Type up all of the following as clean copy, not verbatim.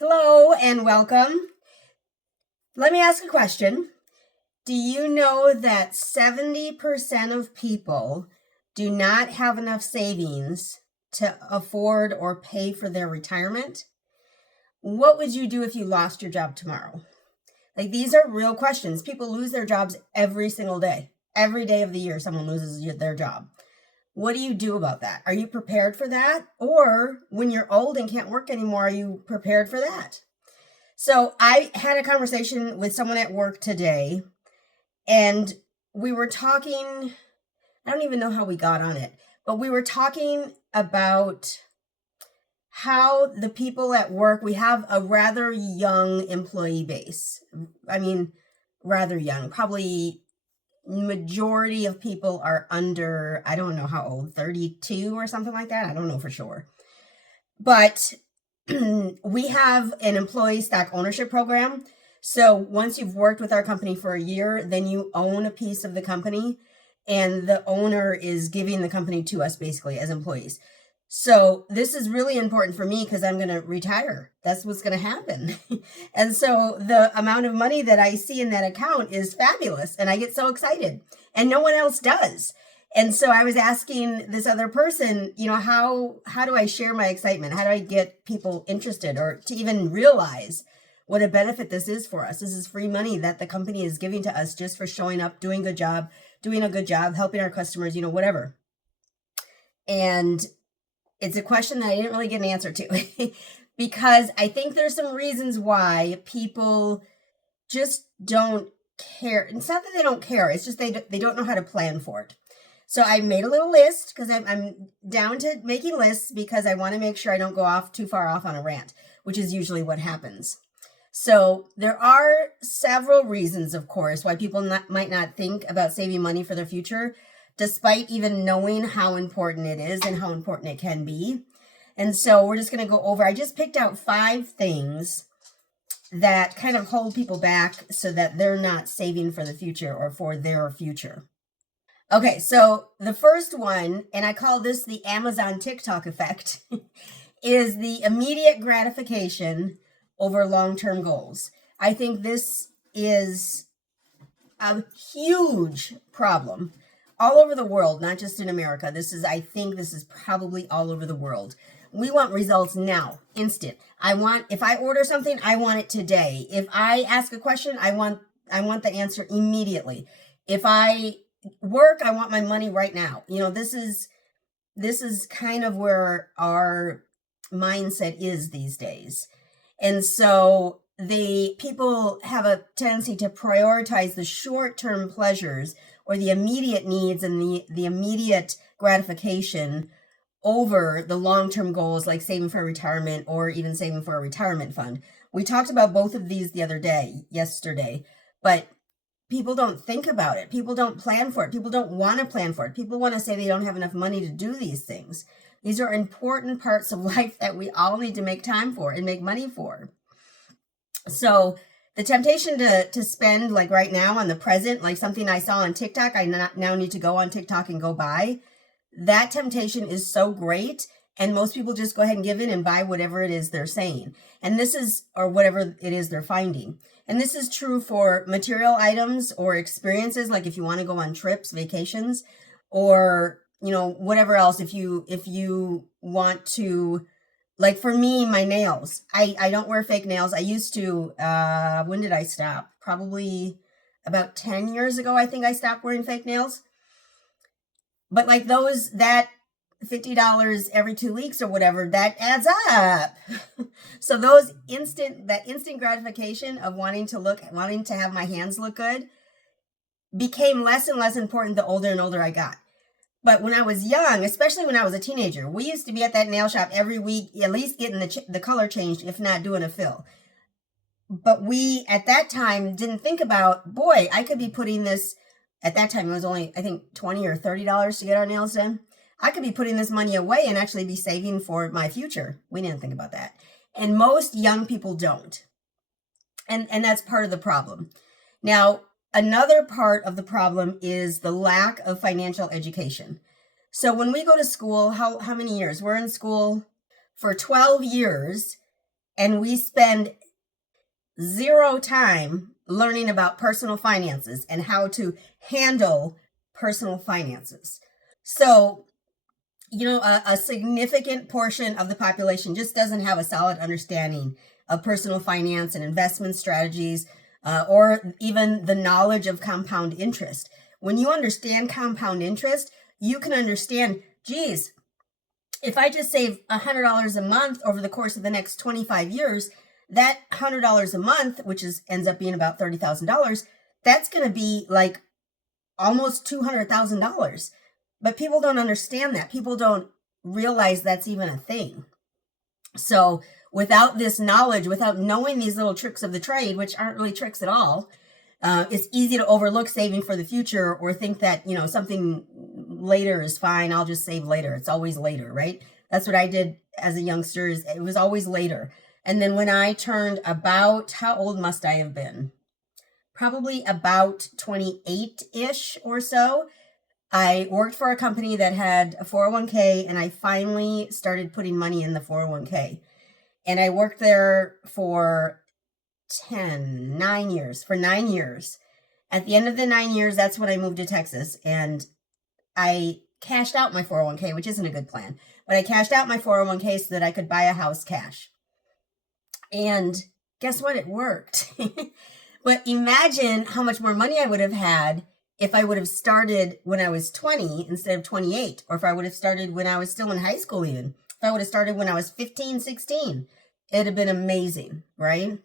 Hello and welcome. Let me ask a question. Do you know that 70% of people do not have enough savings to afford or pay for their retirement? What would you do if you lost your job tomorrow? Like, these are real questions. People lose their jobs every single day. Every day of the year, someone loses their job. What do you do about that? Are you prepared for that? Or when you're old and can't work anymore, are you prepared for that? So I had a conversation with someone at work today, and we were talking. I don't even know how we got on it, but we were talking about how the people at work, we have a rather young employee base. I mean, rather young, probably majority of people are under, I don't know how old, 32 or something like that. I don't know for sure. But we have an employee stock ownership program. So once you've worked with our company for a year, then you own a piece of the company, and the owner is giving the company to us basically as employees. So this is really important for me because I'm going to retire. That's what's going to happen. And so the amount of money that I see in that account is fabulous, and I get so excited, and no one else does. And so I was asking this other person, how do I share my excitement? How do I get people interested or to even realize what a benefit this is for us? This is free money that the company is giving to us just for showing up, doing a good job, helping our customers, whatever. And it's a question that I didn't really get an answer to because I think there's some reasons why people just don't care. It's not that they don't care. It's just they don't know how to plan for it. So I made a little list because I'm down to making lists because I want to make sure I don't go off too far off on a rant, which is usually what happens. So there are several reasons, of course, why people might not think about saving money for their future, despite even knowing how important it is and how important it can be. And so we're just going to go over, I just picked out 5 things that kind of hold people back so that they're not saving for the future or for their future. Okay, so the first one, and I call this the Amazon TikTok effect, is the immediate gratification over long-term goals. I think this is a huge problem all over the world, not just in America. I think this is probably all over the world. We want results now, instant. If I order something, I want it today. If I ask a question, I want the answer immediately. If I work, I want my money right now. This is kind of where our mindset is these days. And so the people have a tendency to prioritize the short-term pleasures or the immediate needs and the immediate gratification over the long-term goals, like saving for retirement or even saving for a retirement fund. We talked about both of these yesterday, but people don't think about it. People don't plan for it. People don't want to plan for it. People want to say they don't have enough money to do these things. These are important parts of life that we all need to make time for and make money for. So the temptation to spend, like right now on the present, like something I saw on TikTok, I now need to go on TikTok and go buy. That temptation is so great. And most people just go ahead and give in and buy whatever it is they're saying. And or whatever it is they're finding. And this is true for material items or experiences, like if you want to go on trips, vacations, or, whatever else. If you want to, like for me, my nails, I don't wear fake nails. I used to, when did I stop? Probably about 10 years ago, I think I stopped wearing fake nails. But like that $50 every 2 weeks or whatever, that adds up. So that instant gratification of wanting to have my hands look good became less and less important the older and older I got. But when I was young, especially when I was a teenager, we used to be at that nail shop every week, at least getting the color changed, if not doing a fill. But we, at that time, didn't think about, boy, I could be putting this, at that time, it was only, I think, $20 or $30 to get our nails done. I could be putting this money away and actually be saving for my future. We didn't think about that. And most young people don't. And that's part of the problem. Now, another part of the problem is the lack of financial education. So when we go to school, how many years? We're in school for 12 years. and we spend zero time learning about personal finances and how to handle personal finances. So, a significant portion of the population just doesn't have a solid understanding of personal finance and investment strategies, or even the knowledge of compound interest. When you understand compound interest, you can understand, geez, if I just save $100 a month over the course of the next 25 years, that $100 a month, which ends up being about $30,000, that's going to be like almost $200,000. But people don't understand that. People don't realize that's even a thing. So without this knowledge, without knowing these little tricks of the trade, which aren't really tricks at all, it's easy to overlook saving for the future or think that, something later is fine. I'll just save later. It's always later, right? That's what I did as a youngster. It was always later. And then when I turned about, how old must I have been? Probably about 28-ish or so. I worked for a company that had a 401k, and I finally started putting money in the 401k. And I worked there for 9 years. At the end of the 9 years, that's when I moved to Texas, and I cashed out my 401k, which isn't a good plan, but I cashed out my 401k so that I could buy a house cash. And guess what? It worked. But imagine how much more money I would have had if I would have started when I was 20 instead of 28, or if I would have started when I was still in high school even. If I would have started when I was 15, 16, it'd have been amazing, right?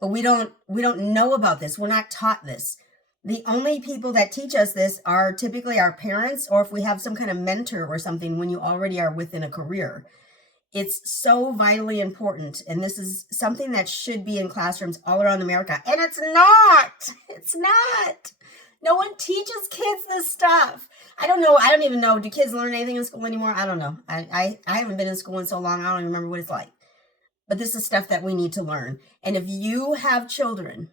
But we don't know about this. We're not taught this. The only people that teach us this are typically our parents, or if we have some kind of mentor or something when you already are within a career. It's so vitally important. And this is something that should be in classrooms all around America. And it's not. It's not. No one teaches kids this stuff. I don't know. I don't even know. Do kids learn anything in school anymore? I don't know. I haven't been in school in so long. I don't even remember what it's like. But this is stuff that we need to learn. And if you have children,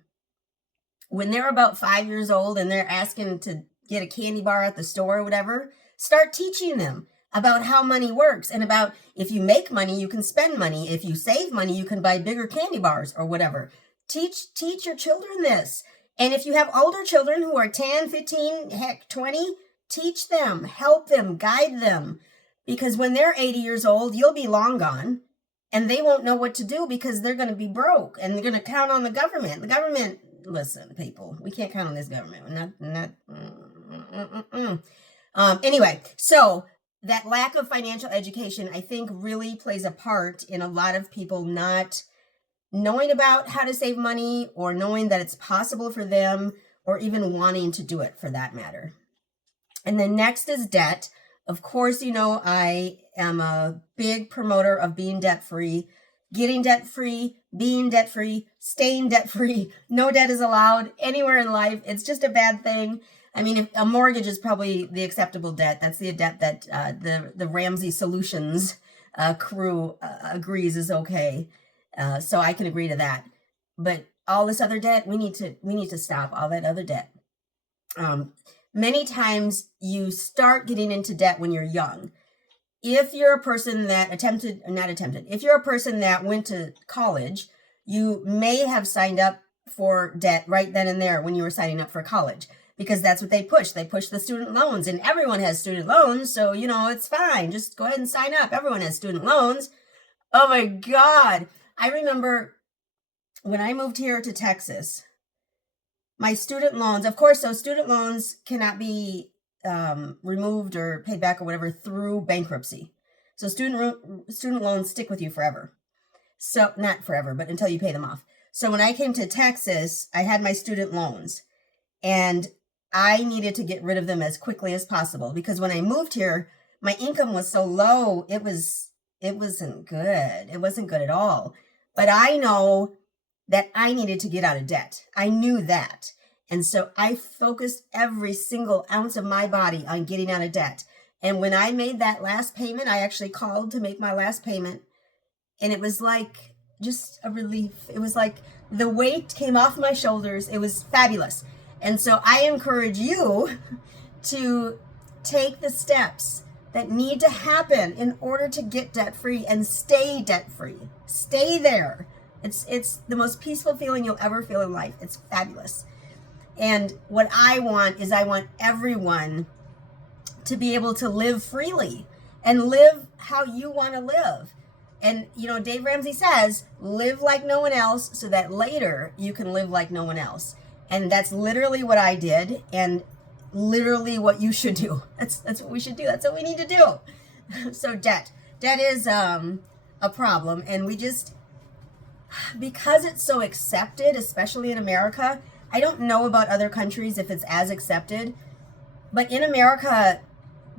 when they're about 5 years old and they're asking to get a candy bar at the store or whatever, start teaching them about how money works and about if you make money, you can spend money. If you save money, you can buy bigger candy bars or whatever. Teach your children this. And if you have older children who are 10, 15, heck, 20, teach them, help them, guide them. Because when they're 80 years old, you'll be long gone and they won't know what to do because they're going to be broke and they're going to count on the government. The government, listen, people, we can't count on this government. Anyway, so that lack of financial education, I think, really plays a part in a lot of people not knowing about how to save money or knowing that it's possible for them or even wanting to do it for that matter. And then next is debt. Of course, I am a big promoter of being debt-free, getting debt-free, being debt-free, staying debt-free. No debt is allowed anywhere in life. It's just a bad thing. I mean, a mortgage is probably the acceptable debt. That's the debt that the Ramsey Solutions crew agrees is okay. So I can agree to that. But all this other debt, we need to stop all that other debt. Many times you start getting into debt when you're young. If you're a person that if you're a person that went to college, you may have signed up for debt right then and there when you were signing up for college, because that's what they push. They push the student loans, and everyone has student loans. So, it's fine. Just go ahead and sign up. Everyone has student loans. Oh my God. I remember when I moved here to Texas, my student loans, of course, so student loans cannot be removed or paid back or whatever through bankruptcy. So student loans stick with you forever. So not forever, but until you pay them off. So when I came to Texas, I had my student loans and I needed to get rid of them as quickly as possible, because when I moved here, my income was so low, it wasn't good. It wasn't good at all. But I know that I needed to get out of debt. I knew that. And so I focused every single ounce of my body on getting out of debt. And when I made that last payment, I actually called to make my last payment. And it was like just a relief. It was like the weight came off my shoulders. It was fabulous. And so I encourage you to take the steps that need to happen in order to get debt-free and stay debt-free. Stay there. It's the most peaceful feeling you'll ever feel in life. It's fabulous. And what I want is I want everyone to be able to live freely and live how you want to live. And, you know, Dave Ramsey says, live like no one else so that later you can live like no one else. And that's literally what I did, and literally what you should do. That's what we should do. That's what we need to do. So debt is a problem. And we just, because it's so accepted, especially in America, I don't know about other countries if it's as accepted, but in America,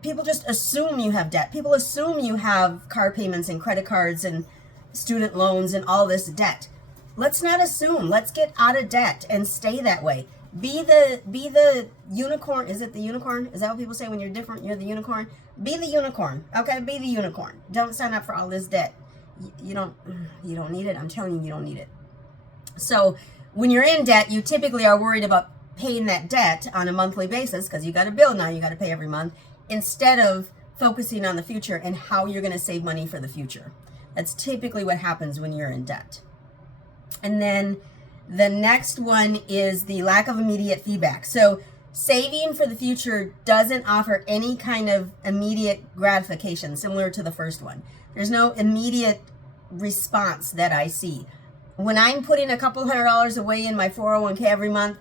people just assume you have debt. People assume you have car payments and credit cards and student loans and all this debt. Let's not assume. Let's get out of debt and stay that way. Be the unicorn. Is it the unicorn? Is that what people say when you're different? You're the unicorn? Be the unicorn. Okay, be the unicorn. Don't sign up for all this debt. You don't need it. I'm telling you, you don't need it. So when you're in debt, you typically are worried about paying that debt on a monthly basis because you got a bill now you got to pay every month, instead of focusing on the future and how you're going to save money for the future. That's typically what happens when you're in debt. And then the next one is the lack of immediate feedback. So saving for the future doesn't offer any kind of immediate gratification, similar to the first one. There's no immediate response that I see. When I'm putting a couple $100 away in my 401k every month,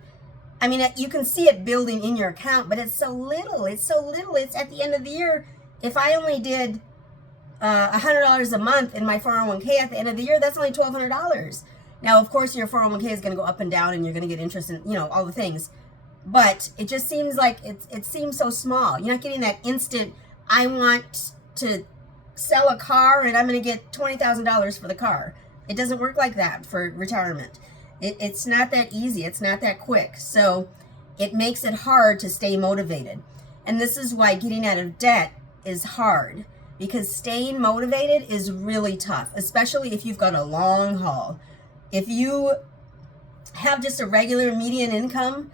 I mean, you can see it building in your account, but it's so little. It's at the end of the year. If I only did $100 a month in my 401k at the end of the year, that's only $1,200. Now, of course, your 401k is going to go up and down, and you're going to get interest in, you know, all the things. But it just seems like it seems so small. You're not getting that instant, I want to sell a car and I'm going to get $20,000 for the car. It doesn't work like that for retirement. It's not that easy. It's not that quick. So it makes it hard to stay motivated. And this is why getting out of debt is hard, because staying motivated is really tough, especially if you've got a long haul. If you have just a regular median income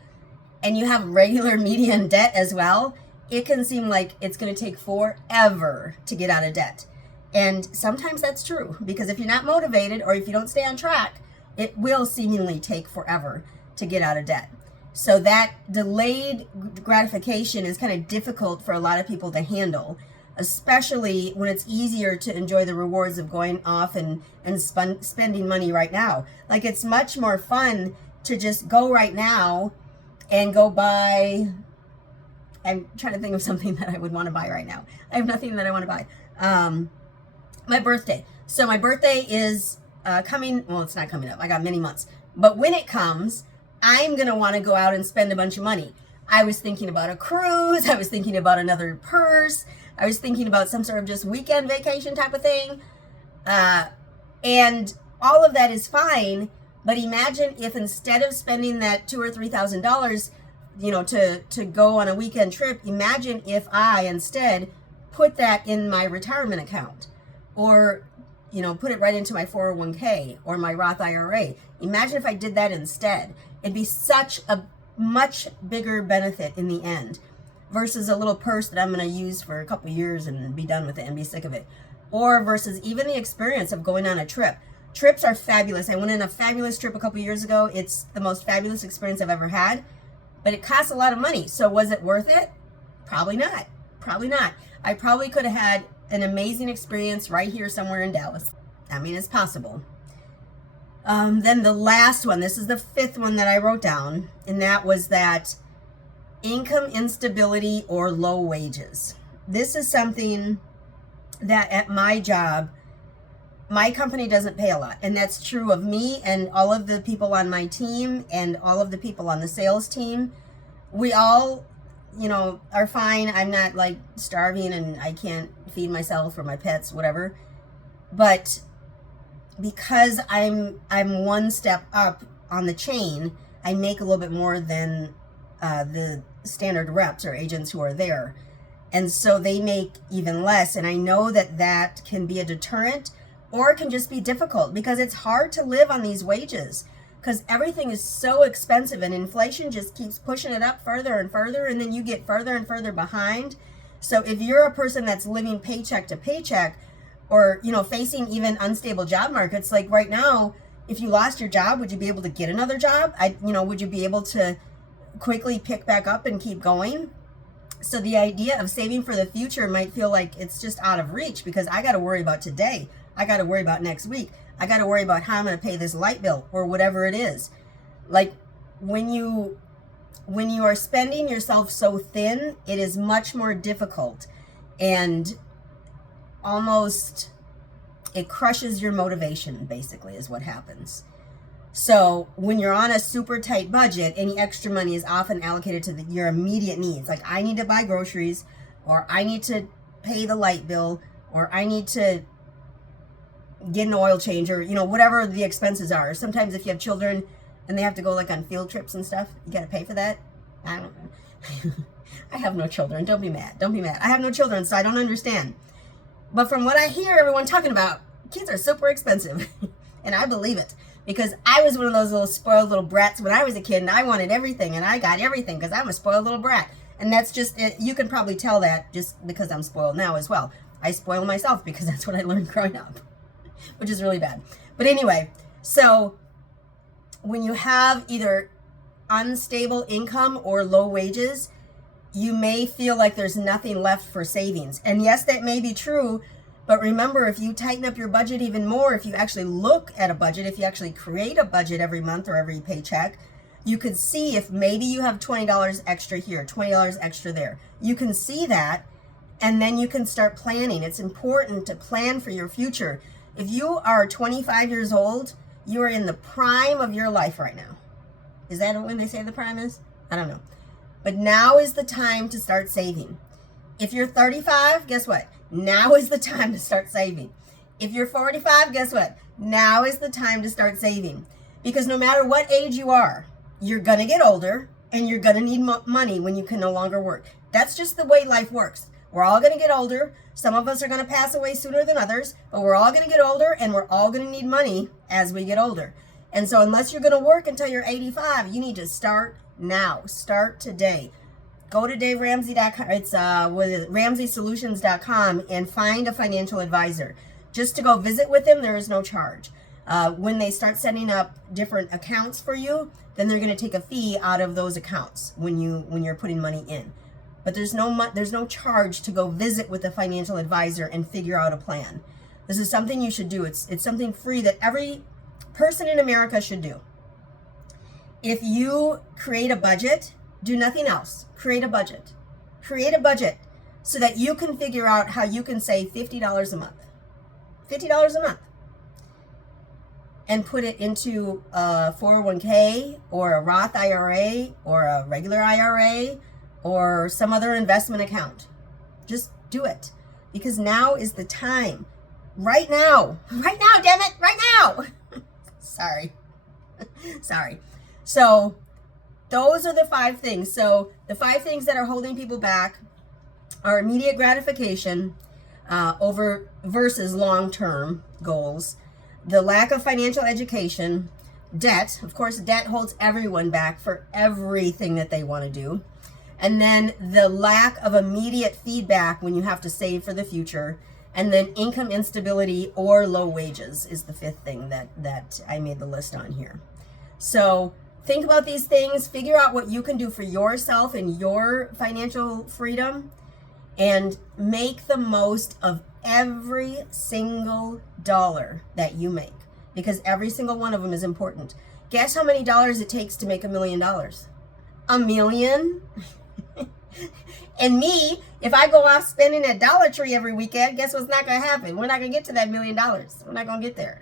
and you have regular median debt as well, it can seem like it's going to take forever to get out of debt. And sometimes that's true, because if you're not motivated or if you don't stay on track, it will seemingly take forever to get out of debt. So that delayed gratification is kind of difficult for a lot of people to handle, especially when it's easier to enjoy the rewards of going off and spending money right now. Like, it's much more fun to just go right now and go buy. I'm trying to think of something that I would want to buy right now. I have nothing that I want to buy. My birthday. So my birthday is coming. Well, it's not coming up. I got many months. But when it comes, I'm going to want to go out and spend a bunch of money. I was thinking about a cruise. I was thinking about another purse. I was thinking about some sort of just weekend vacation type of thing. And all of that is fine. But imagine if instead of spending that $2,000 or $3,000, you know, to go on a weekend trip, imagine if I instead put that in my retirement account, or, you know, put it right into my 401k or my Roth IRA. Imagine if I did that instead. It'd be such a much bigger benefit in the end, versus a little purse that I'm going to use for a couple years and be done with it and be sick of it. Or versus even the experience of going on a trip. Trips are fabulous. I went on a fabulous trip a couple years ago. It's the most fabulous experience I've ever had, but it costs a lot of money. So was it worth it? Probably not. Probably not. I probably could have had an amazing experience right here somewhere in Dallas. I mean, it's possible. Then the last one, this is the fifth one that I wrote down, and that was that income instability or low wages. This is something that at my job, my company doesn't pay a lot. And that's true of me and all of the people on my team and all of the people on the sales team. We all, you know, are fine. I'm not like starving and I can't feed myself or my pets, whatever. But because I'm one step up on the chain, I make a little bit more than the standard reps or agents who are there. And so they make even less. And I know that that can be a deterrent, or it can just be difficult, because it's hard to live on these wages because everything is so expensive and inflation just keeps pushing it up further and further, and then you get further and further behind. So if you're a person that's living paycheck to paycheck, or, you know, facing even unstable job markets, like right now, if you lost your job, would you be able to get another job? Would you be able to quickly pick back up and keep going? So the idea of saving for the future might feel like it's just out of reach, because I got to worry about today. I got to worry about next week. I got to worry about how I'm going to pay this light bill or whatever it is. Like when you are spending yourself so thin, it is much more difficult, and almost it crushes your motivation, basically, is what happens. So when you're on a super tight budget, any extra money is often allocated to your immediate needs. Like, I need to buy groceries, or I need to pay the light bill, or I need to get an oil change, or, whatever the expenses are. Sometimes if you have children and they have to go like on field trips and stuff, you got to pay for that. I don't know. I have no children. Don't be mad. Don't be mad. I have no children, so I don't understand. But from what I hear everyone talking about, kids are super expensive. And I believe it. Because I was one of those little spoiled little brats when I was a kid, and I wanted everything, and I got everything because I'm a spoiled little brat. And that's just it. You can probably tell that just because I'm spoiled now as well. I spoil myself because that's what I learned growing up, which is really bad. But anyway, so when you have either unstable income or low wages, you may feel like there's nothing left for savings. And yes, that may be true. But remember, if you tighten up your budget even more, if you actually look at a budget, if you actually create a budget every month or every paycheck, you could see if maybe you have $20 extra here, $20 extra there. You can see that, and then you can start planning. It's important to plan for your future. If you are 25 years old, you are in the prime of your life right now. Is that when they say the prime is? I don't know. But now is the time to start saving. If you're 35, guess what? Now is the time to start saving. If you're 45, guess what? Now is the time to start saving. Because no matter what age you are, you're going to get older, and you're going to need money when you can no longer work. That's just the way life works. We're all going to get older. Some of us are going to pass away sooner than others, but we're all going to get older, and we're all going to need money as we get older. And so unless you're going to work until you're 85, you need to start now. Start today. Go to DaveRamsey.com. It's RamseySolutions.com, and find a financial advisor. Just to go visit with them, there is no charge. When they start setting up different accounts for you, then they're going to take a fee out of those accounts when you're putting money in. But there's no charge to go visit with a financial advisor and figure out a plan. This is something you should do. It's something free that every person in America should do. If you create a budget, do nothing else. Create a budget. Create a budget so that you can figure out how you can save $50 a month. $50 a month. And put it into a 401k or a Roth IRA or a regular IRA or some other investment account. Just do it. Because now is the time. Right now. Right now, damn it. Right now. Sorry. Sorry. So those are the 5 things. So the 5 things that are holding people back are immediate gratification over versus long-term goals, the lack of financial education, debt. Of course, debt holds everyone back for everything that they want to do. And then the lack of immediate feedback when you have to save for the future. And then income instability or low wages is the 5th thing that I made the list on here. So think about these things, figure out what you can do for yourself and your financial freedom, and make the most of every single dollar that you make, because every single one of them is important. Guess how many dollars it takes to make $1 million? $1 million? And me, if I go off spending at Dollar Tree every weekend, guess what's not going to happen? We're not going to get to that $1 million. We're not going to get there.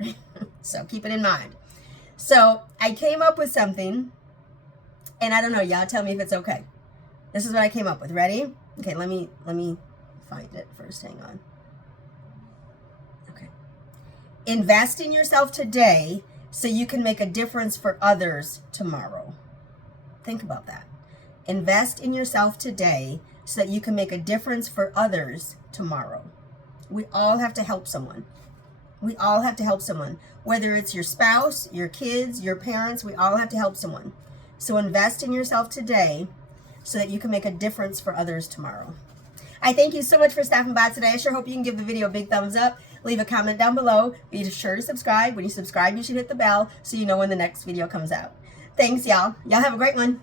So keep it in mind. So I came up with something, and I don't know, y'all tell me if it's okay. This is what I came up with. Ready? Okay, let me find it first. Hang on. Okay. Invest in yourself today so you can make a difference for others tomorrow. Think about that. Invest in yourself today so that you can make a difference for others tomorrow. We all have to help someone. We all have to help someone. Whether it's your spouse, your kids, your parents, we all have to help someone. So invest in yourself today so that you can make a difference for others tomorrow. I thank you so much for stopping by today. I sure hope you can give the video a big thumbs up. Leave a comment down below. Be sure to subscribe. When you subscribe, you should hit the bell so you know when the next video comes out. Thanks, y'all. Y'all have a great one.